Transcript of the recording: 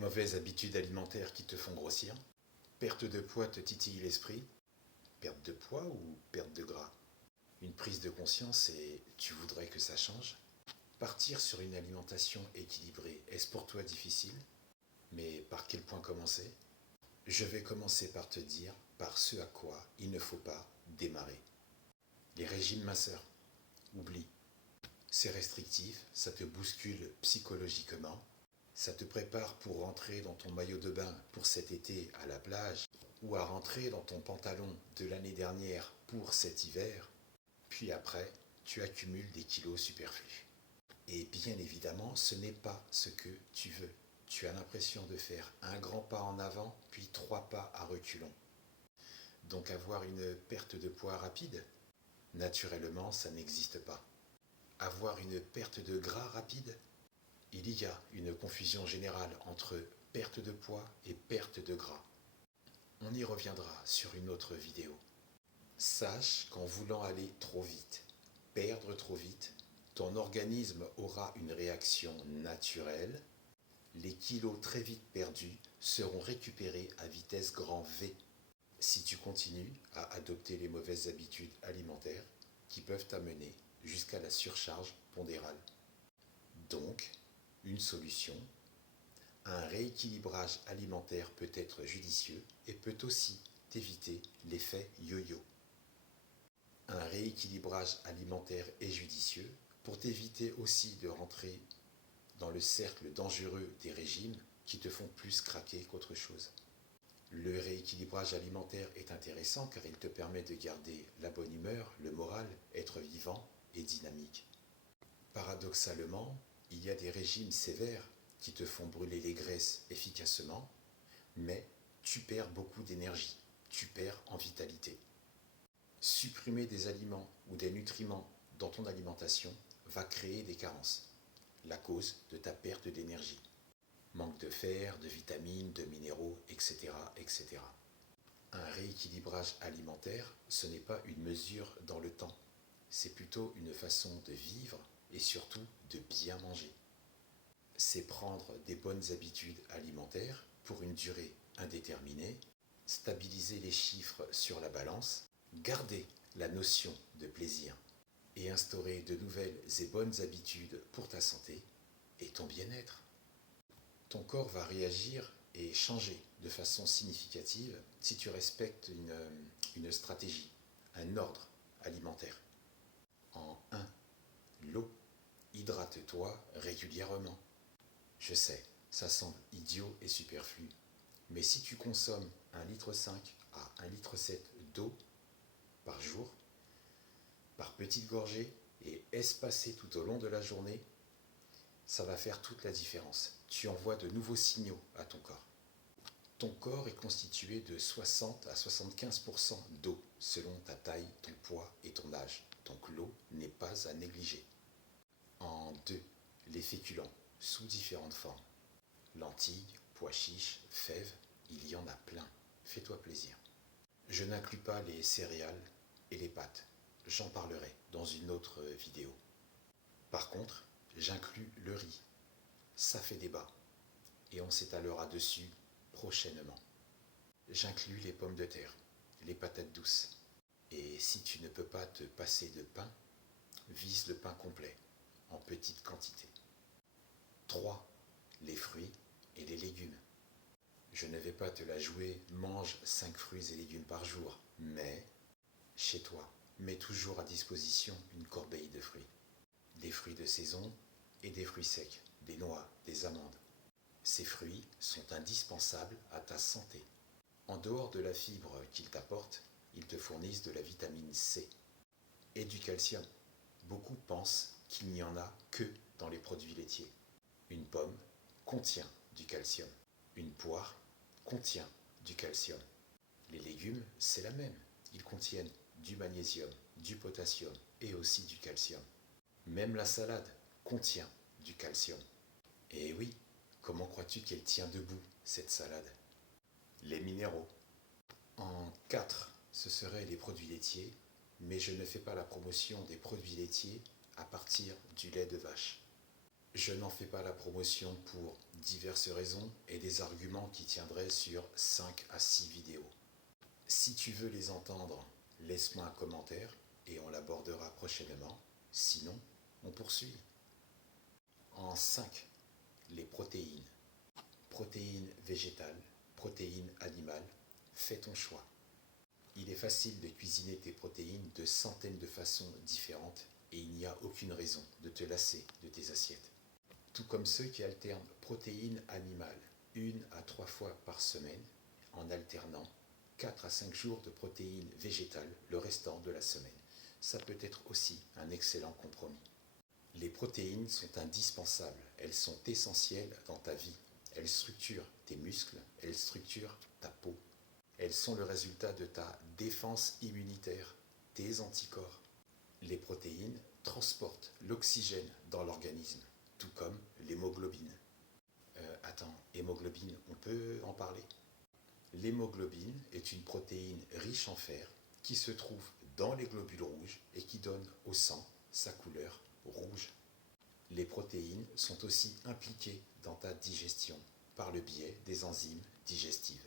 mauvaises habitudes alimentaires qui te font grossir. Perte de poids te titille l'esprit. Perte de poids ou perte de gras? Une prise de conscience et tu voudrais que ça change? Partir sur une alimentation équilibrée, est-ce pour toi difficile? Mais par quel point commencer? Je vais commencer par te dire par ce à quoi il ne faut pas démarrer. Les régimes minceurs, oublie. C'est restrictif, ça te bouscule psychologiquement, ça te prépare pour rentrer dans ton maillot de bain pour cet été à la plage, ou à rentrer dans ton pantalon de l'année dernière pour cet hiver, puis après, tu accumules des kilos superflus. Et bien évidemment, ce n'est pas ce que tu veux. Tu as l'impression de faire un grand pas en avant, puis 3 pas à reculons. Donc avoir une perte de poids rapide? Naturellement, ça n'existe pas. Avoir une perte de gras rapide? Il y a une confusion générale entre perte de poids et perte de gras. On y reviendra sur une autre vidéo. Sache qu'en voulant aller trop vite, perdre trop vite, ton organisme aura une réaction naturelle. Les kilos très vite perdus seront récupérés à vitesse grand V si tu continues à adopter les mauvaises habitudes alimentaires qui peuvent t'amener jusqu'à la surcharge pondérale. Donc, une solution, un rééquilibrage alimentaire peut être judicieux et peut aussi t'éviter l'effet yo-yo. Un rééquilibrage alimentaire est judicieux pour t'éviter aussi de rentrer dans le cercle dangereux des régimes qui te font plus craquer qu'autre chose. Le rééquilibrage alimentaire est intéressant car il te permet de garder la bonne humeur, le moral, être vivant et dynamique. Paradoxalement, il y a des régimes sévères qui te font brûler les graisses efficacement, mais tu perds beaucoup d'énergie, tu perds en vitalité. Supprimer des aliments ou des nutriments dans ton alimentation va créer des carences, la cause de ta perte d'énergie. Manque de fer, de vitamines, de minéraux, etc., etc. Un rééquilibrage alimentaire, ce n'est pas une mesure dans le temps, c'est plutôt une façon de vivre et surtout de bien manger. C'est prendre des bonnes habitudes alimentaires pour une durée indéterminée, stabiliser les chiffres sur la balance, garder la notion de plaisir et instaurer de nouvelles et bonnes habitudes pour ta santé et ton bien-être. Ton corps va réagir et changer de façon significative si tu respectes une stratégie, un ordre alimentaire. En 1, l'eau. Hydrate-toi régulièrement. Je sais, ça semble idiot et superflu, mais si tu consommes 1,5 litre à 1,7 litre d'eau par jour, par petites gorgées et espacées tout au long de la journée, ça va faire toute la différence. Tu envoies de nouveaux signaux à ton corps. Ton corps est constitué de 60 à 75% d'eau, selon ta taille, ton poids et ton âge. Donc l'eau n'est pas à négliger. En 2, les féculents, sous différentes formes. Lentilles, pois chiches, fèves, il y en a plein. Fais-toi plaisir. Je n'inclus pas les céréales et les pâtes. J'en parlerai dans une autre vidéo. Par contre, j'inclus le riz. Ça fait débat. Et on s'étalera dessus prochainement. J'inclus les pommes de terre, les patates douces. Et si tu ne peux pas te passer de pain, vise le pain complet, en petite quantité. 3. Les fruits et les légumes. Je ne vais pas te la jouer, mange 5 fruits et légumes par jour, mais chez toi, mets toujours à disposition une corbeille de fruits. Des fruits de saison et des fruits secs, des noix, des amandes. Ces fruits sont indispensables à ta santé. En dehors de la fibre qu'ils t'apportent, ils te fournissent de la vitamine C et du calcium. Beaucoup pensent qu'il n'y en a que dans les produits laitiers. Une pomme contient du calcium. Une poire contient du calcium. Les légumes, c'est la même. Ils contiennent du magnésium, du potassium et aussi du calcium. Même la salade contient du calcium. Et oui, comment crois-tu qu'elle tient debout, cette salade? Les minéraux. En 4, ce seraient les produits laitiers, mais je ne fais pas la promotion des produits laitiers à partir du lait de vache. Je n'en fais pas la promotion pour diverses raisons et des arguments qui tiendraient sur 5 à 6 vidéos. Si tu veux les entendre, laisse-moi un commentaire et on l'abordera prochainement. Sinon, on poursuit. En 5, les protéines. Protéines végétales, protéines animales, fais ton choix. Il est facile de cuisiner tes protéines de centaines de façons différentes et il n'y a aucune raison de te lasser de tes assiettes. Tout comme ceux qui alternent protéines animales 1 à 3 fois par semaine en alternant 4 à 5 jours de protéines végétales le restant de la semaine. Ça peut être aussi un excellent compromis. Les protéines sont indispensables, elles sont essentielles dans ta vie. Elles structurent tes muscles, elles structurent ta peau. Elles sont le résultat de ta défense immunitaire, tes anticorps. Les protéines transportent l'oxygène dans l'organisme, tout comme l'hémoglobine. Hémoglobine, on peut en parler? L'hémoglobine est une protéine riche en fer qui se trouve dans les globules rouges et qui donne au sang sa couleur rouge. Les protéines sont aussi impliquées dans ta digestion par le biais des enzymes digestives.